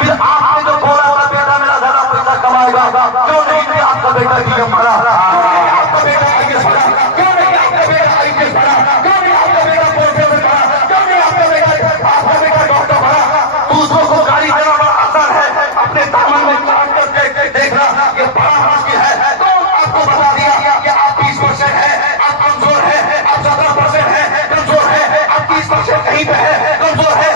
फिर आपने जो बोला था बेटा मेरा ज्यादा पैसा कमाएगा, क्यों नहीं दिया आपका बेटा डीएम बना, आपका बेटा आईएएस बना, क्यों नहीं आपका बेटा आईपीएस बना, क्यों नहीं आपका बेटा प्रोफेसर बना, क्यों नहीं आपका बेटा डॉक्टर बना। दूसरों को गाली देना बड़ा आसान है, अपने दामन में काट करके देखना ये बड़ा मुश्किल है। तो आपको बता दिया कि आप 20% है, आप कमजोर है, आप 17% है, कमजोर है, आप 30% कहीं पे है, कमजोर है।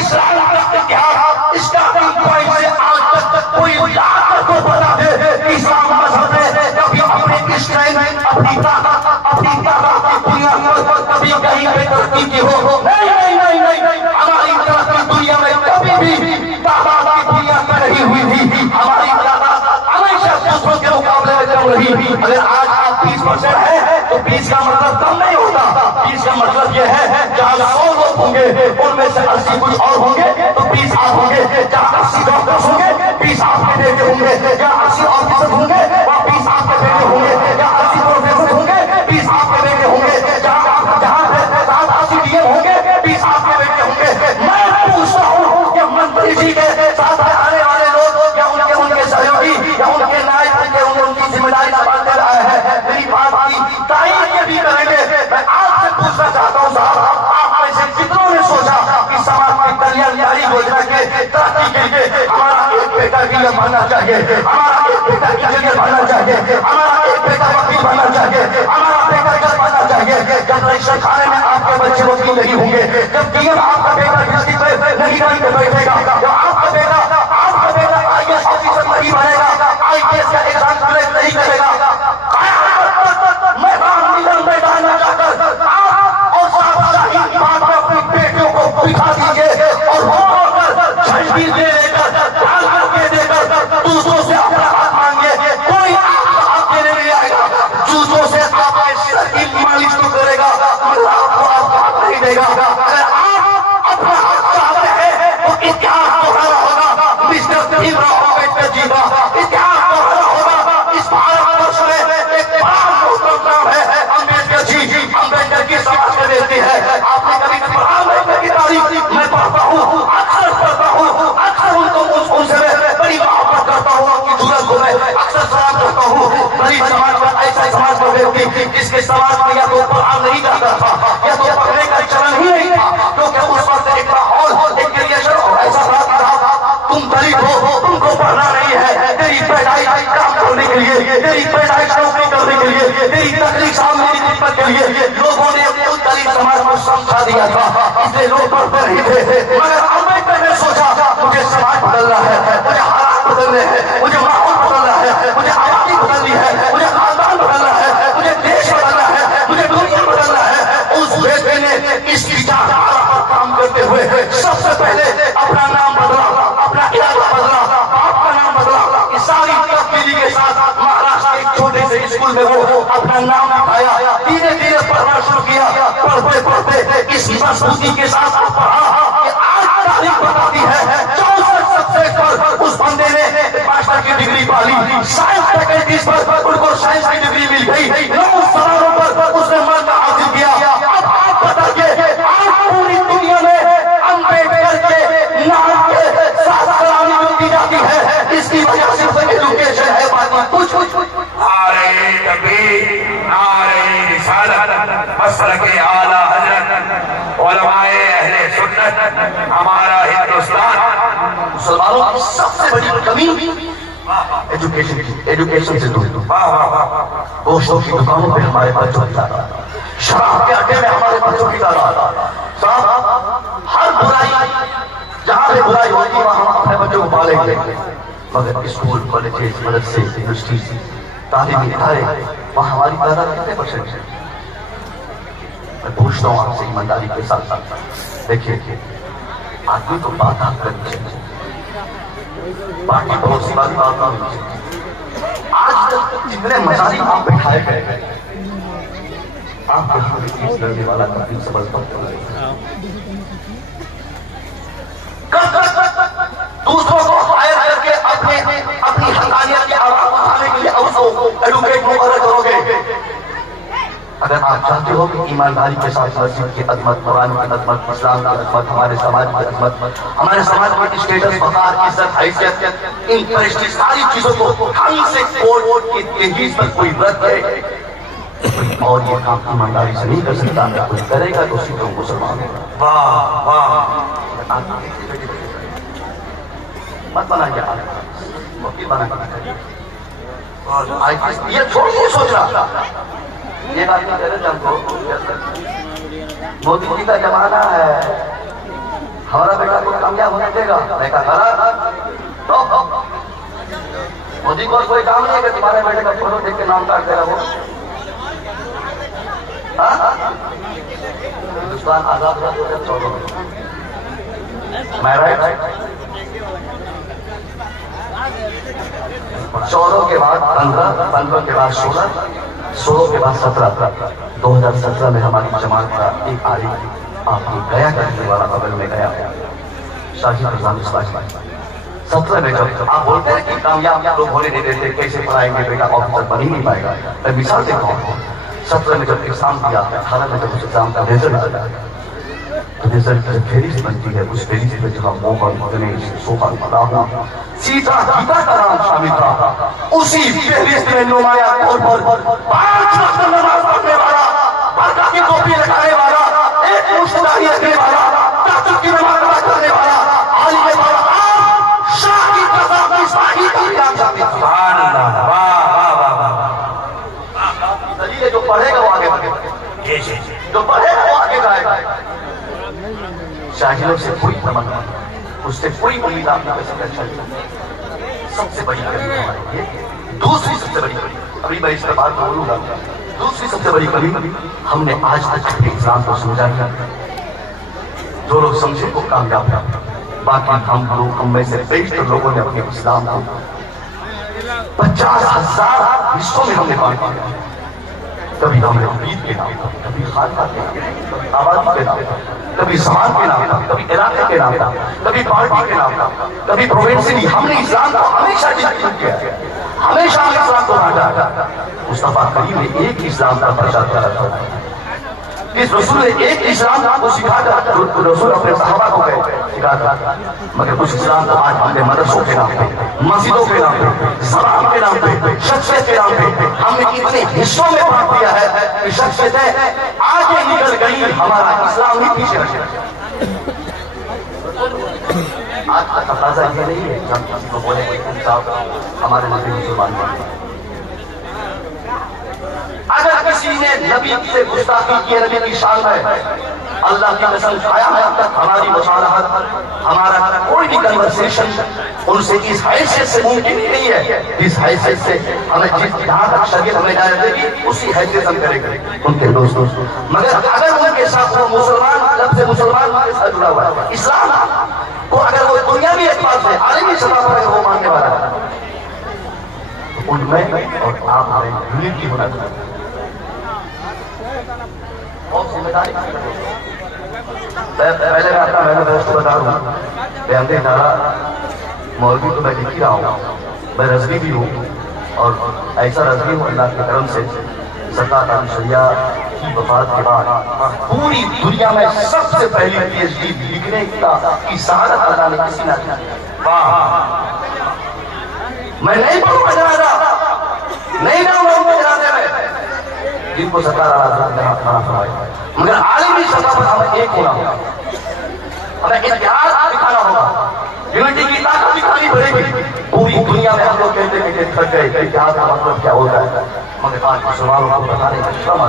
इस्लाम का इतिहास स्टार्टिंग पॉइंट से आज तक कोई लाख को बता दे इस्लाम मजहब ने कभी अपने स्ट्रेंथ, अपनी ताकत की दुनिया में कभी कहीं पे तरक्की की हो। नहीं नहीं नहीं नहीं, हमारी तरक्की दुनिया में कभी भी ताकत की दुनिया में नहीं हुई थी। हमारी ताकत हमेशा दूसरों के मुकाबले में कम रही। अगर आज आप 20% है तो 20 का मतलब कम नहीं होता। 20 का मतलब यह है जहाँ 100 लोग होंगे उनमें से 80 कुछ और होंगे तो 20 आप होंगे। जहाँ 80 डॉक्टर्स होंगे 20 आपके बेटे होंगे, जहाँ 80 ऑफिसर होंगे वहाँ 20 आपके बेटे होंगे, जहाँ 80 प्रोफेसर होंगे 20 आपके बेटे होंगे, जहाँ 80 डीएम होंगे 20 आपके बेटे होंगे। मैं पूछता हूँ कि मंत्री जी के साथ आने वाले लोग या उनके सहयोगी या उनके नायक उनकी जिम्मेदारी संभालते रहे हैं, मेरी बात की तारीफ ये भी करेंगे। मैं आपसे पूछना चाहता हूँ साहब, आप में से कितनों ने सोचा कि समाज की कल्याणकारी योजना के तरक्की के लिए हमारा एक बेटा डीएम बनना चाहिए, हमारा एक बेटा इंजीनियर बनना चाहिए, हमारा एक बेटा वकील बनना चाहिए, हमारा बेटा जज बनना चाहिए। जब परीक्षा खाने में आपके बच्चे वकील नहीं होंगे, जब डीएम आपका बेटा किसी पे नहीं बन के बैठेगा, जब आपका बेटा आईएएस ऑफिसर नहीं बनेगा, आईपीएस का एग्जाम क्लियर नहीं करेगा, मैदान में जाकर आप और शाही बात में अपनी बेटियों को बिठा दीजिए और होकर झंडी दे देकर दूसरों से अपना हाथ मांगिए। कोई आपका हाथ देने नहीं आएगा, दूसरों से आपके सर की मालिश तो करेगा मगर आपको आपका हाथ नहीं देगा। अगर आप अपना हाथ चाहते हैं तो इतिहास दोहराना होगा। मिस्टर भीमराव अम्बेडकर जी का इतिहास दोहराना होगा। इस भारतवर्ष में एक बड़ा मोहतरम नाम है अम्बेडकर जी, अम्बेडकर की समाज में देती है। आपने कभी पढ़ा अम्बेडकर की तारीफ? मैं पढ़ता हूँ, अक्सर पढ़ता हूँ, अक्सर उनसे मैं बड़ी मोहब्बत करता हूँ। उनकी जरूरत को मैं अक्सर सलाम करता हूँ। गरीब समाज पर ऐसा समाज पर व्यक्ति जिसके समाज में या तो पढ़ा नहीं जाता था या तो पढ़ने का चलन ही नहीं था, क्योंकि उस वक्त एक माहौल एक क्रिएशन ऐसा था तुम गरीब हो, तुमको पढ़ना नहीं है, तेरी पैदाइश काम करने के लिए, तेरी पैदाइश नौकरी करने के लिए, तेरी तकलीफ सामने की खिदमत के लिए लोगों ने उस गरीब समाज को समझा दिया था, इसलिए लोग पढ़ते नहीं थे। मगर अम्बेडकर ने सोचा मुझे समाज बदलना है, मुझे हालात बदलने हैं, मुझे माहौल बदलना है, मुझे आबादी बदलनी है, मुझे खानदान बदलना है, मुझे देश बदलना है, मुझे दुनिया बदलना है। उस बेटे ने इस विचारधारा पर काम करते हुए सबसे पहले अपना नाम बदला, अपना इलाका बदला, बाप का नाम बदला। इस सारी तब्दीली के साथ महाराष्ट्र के एक छोटे से स्कूल में वो अपना नाम लिखाया, धीरे धीरे पढ़ना शुरू किया। पढ़ते पढ़ते इस मजबूती के साथ पढ़ा कि आज तारीख बताती है 64 सब्जेक्ट पर उस बंदे ने मास्टर की डिग्री पाली। साइंस फैकल्टीज पर उनको साइंस की डिग्री मिल गई। 9 सवालों पर उसने मर्द हासिल किया। अब आप बताइए, आज पूरी दुनिया में अम्बेडकर के नाम के साथ सलामी जो दी जाती है, इसकी वजह सिर्फ एजुकेशन है। बाकी कुछ नारे तकबीर, नारे रिसालत, मसलके आला हजरत, उलमाए अहले सुन्नत। हमारा हिंदुस्तान मुसलमानों की सबसे बड़ी कमी एजुकेशन की, एजुकेशन से दूर। गोश्तों की दुकानों पे हमारे बच्चों की तादाद, शराब के अड्डे में हमारे बच्चों की तादाद, हर बुराई जहाँ पे बुराई होगी वहाँ हम अपने बच्चों को पालेंगे। मगर स्कूल, कॉलेजेस, मदरसे, यूनिवर्सिटी, तालीमी इदारे, वहाँ हमारी तादाद कितने परसेंट है? मैं पूछता हूँ आपसे ईमानदारी के साथ साथ, देखिए आदमी को बात करनी चाहिए, बाकी बहुत सी बात नहीं चाहिए। आज तक जितने मजारी आप बैठाए गए आपके हाथ में लड़ने वाला कभी सबल दूसरों को फायर करके अपनी हकानियत की आवाज उठाने के लिए उसको एडुकेट मुकर्रर करोगे। अगर आप चाहते हो कि ईमानदारी के साथ मस्जिद की अजमत, कुरान की अजमत, इस्लाम की अजमत, हमारे समाज की अजमत, हमारे समाज में स्टेटस, वकार, इज्जत, हैसियत, इन प्रेस्टीज सारी चीजों को ढंग से कोड की तेजीज पर कोई रद्द है और ये काम ईमानदारी से नहीं कर सकता, अगर कोई करेगा तो सीधे मुसलमान होगा। वाह वाह, मत बनाइए, वकील बना ये छोड़िए सोच रहा। ये बात नहीं करे हमको, मोदी जी का जमाना है, हमारा बेटा को कामयाब होने देगा। मैं कहा तो मोदी को कोई काम नहीं है कि तुम्हारे बेटे का फोटो देख के नाम काट देगा वो। हिंदुस्तान आजाद हुआ 2014 में, मैं राइट 14 के बाद 15, 15 के बाद 16, 16 के बाद 17, 2017 में हमारी जमात का एक आलिम आपको गया करने वाला बगल में गया, शाही प्रधान 17 में जब आप बोलते हैं कि कामयाब लोग होने नहीं देते, कैसे पढ़ाएंगे बेटा, ऑफिसर बन ही नहीं पाएगा। मैं मिसाल देता हूँ, 17 में जब एग्जाम दिया, 18 में जब उस एग्जाम का रिजल्ट आया, तो रिजल्ट जब फेरिस्त बनती है, उस फेरिस्त में जहाँ सीधा गीता का नाम शामिल था, उसी फेरिस्त में नुमाया तौर पर 5 वक्त नमाज पढ़ने वाला, बरका की टोपी लगाने वाला, एक मुश्ताही रखने वाला, ताजुद की नमाज अदा करने वाला, आलिम वाला, शाही कज़ा की शाही का नाम शामिल था। सुभान अल्लाह, वाह वाह वाह वाह। दलील जो पढ़ेगा वो आगे बढ़ेगा, जो पढ़ेगा वो आगे जाएगा। शाहिलों से कोई तमन्ना, उससे कोई उम्मीद आप नहीं कर सकते। सबसे बड़ी कमी हमारी ये, दूसरी सबसे बड़ी कमी, अभी मैं इस पर बात बोलूंगा, दूसरी सबसे बड़ी कमी, हमने आज तक अपने इस्लाम को समझा नहीं। जो लोग समझे को कामयाब है, बाकी हम में से बेशतर लोगों ने अपने इस्लाम को 50,000 हिस्सों में हमने बांट दिया। कभी हमने ईद के नाम पर, कभी खानका के नाम पर, कभी आबादी के नाम पर, कभी समाज के नाम पर, कभी इलाके के नाम पर, कभी पार्टी के नाम पर, कभी प्रोविंशियली। हमने इस्लाम को हमेशा डिस्ट्रीब्यूट किया, हमेशा हमने इस्लाम को बांटा। मुस्तफा करीम ने एक इस्लाम का प्रचार करा था, इस रसूल ने एक इस्लाम को सिखाया, रसूल अपने सहाबा को सिखाया, मगर उस इस्लाम को आज हमने मदरसों के नाम पे, मस्जिदों के नाम पे, ज़बान के नाम पे, शख्सियत के नाम पे हमने इतने हिस्सों में बांट दिया है कि शख्सियतें आगे निकल गई, हमारा इस्लाम ही पीछे रह गया। आज का तकाज़ा ये नहीं है कि हम किसी को बोले कि साहब हमारे नबी मुसलमान बने। अगर किसी ने नबी से गुस्ताखी की, नबी की शान है, अल्लाह की कसम खाया है, अब तक हमारी मुसालहत, हमारा कोई भी कन्वर्सेशन उनसे इस हैसियत से मुमकिन ही नहीं है, जिस हैसियत से हमें जहाँ तक शरीयत हमें इजाजत देगी उसी हैसियत हम करेंगे उनके दोस्तों। मगर अगर उनके साथ वो मुसलमान, लब से मुसलमान के साथ जुड़ा हुआ है, इस्लाम को अगर वो दुनियावी एतबार से आलमी सतह पर वो मानने वाला है, तो उनमें और आप में यूनिटी होना चाहिए और जिम्मेदारी। पहले मैं अपना मैनिफेस्टो बता दूं, बेअंदे नारा मौलवी तो मैं लिख ही रहा हूँ, मैं रज़वी भी हूँ और ऐसा रज़वी हूँ अल्लाह के करम से, सरकार शरिया की वफात के बाद पूरी दुनिया में सबसे पहली PhD लिखने की सहारत अल्लाह ने किसी ने की। वाह, मैं नहीं पढ़ूंगा जनाजा, नहीं जाऊंगा उनके जनाजे में जिनको सरकार मगर आलमी सतह पर हमें एक होना होगा, हमें इतिहास दिखाना होगा, यूनिटी की ताकत दिखानी पड़ेगी। पूरी दुनिया में हम लोग कहते हैं कि थक गए, इतिहास का मतलब क्या होता है, मगर आज मुसलमानों को बताने का श्रम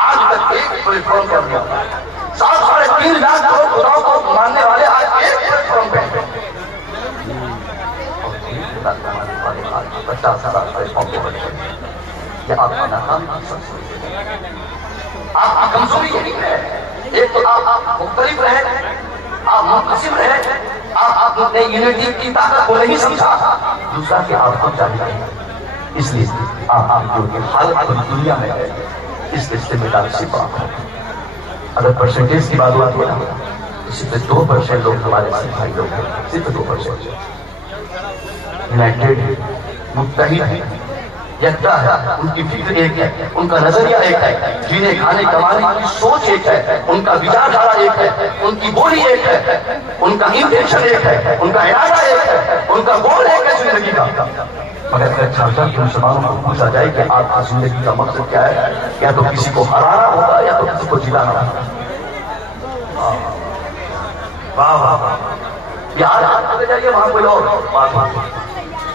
आज तक एक प्लेटफॉर्म पे हमने 3.5 लाख लोग खुदाओं को मानने वाले आज एक प्लेटफॉर्म पे 50,000 प्लेटफॉर्म पे आपका नाकाम, आपकी कमजोरी यही है। एक तो आप मुख्तलिफ रहे, आप मुनक़सिम रहे, आप अपने यूनिटी की ताकत को नहीं समझा, दूसरा कि आप खुद चाहिए, इसलिए आप जो हालत दुनिया में है इस जिम्मेदारी से बात है। अगर परसेंटेज की बात होती है ना, तो सिर्फ 2% लोग हमारे भाई लोग हैं, सिर्फ 2% यूनाइटेड मुत्तहिद है, यकता है, उनकी फिक्र एक है, उनका नजरिया एक है, जीने खाने कमाने की सोच एक है, उनका विचारधारा एक है, उनकी बोली एक है, उनका इंटेंशन एक है, उनका इरादा एक है, उनका गोल एक है जिंदगी का। मगर अगर चाचा के मुसलमानों को पूछा जाए कि आपकी जिंदगी का मकसद क्या है, या तो किसी को हराना होगा या तो किसी को जिलाना होगा। वाह वाह वाह। बिहार चले जाइए वहां कोई और बात हो,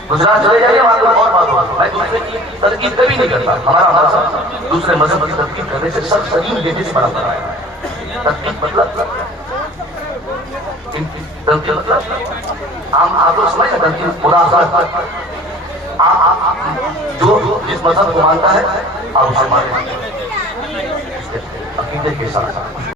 गुजरात चले जाइए वहां कोई और बात हो। मैं दूसरे की तरकीब कभी नहीं करता, हमारा मजहब दूसरे मजहब की तरकीब करने से सब सलीम लेने से बड़ा बना है। तरकीब मतलब आप लोग समझ तरकीब खुदा आप जो जिस मजहब को मानता है आप उसे माने अकीदे के साथ।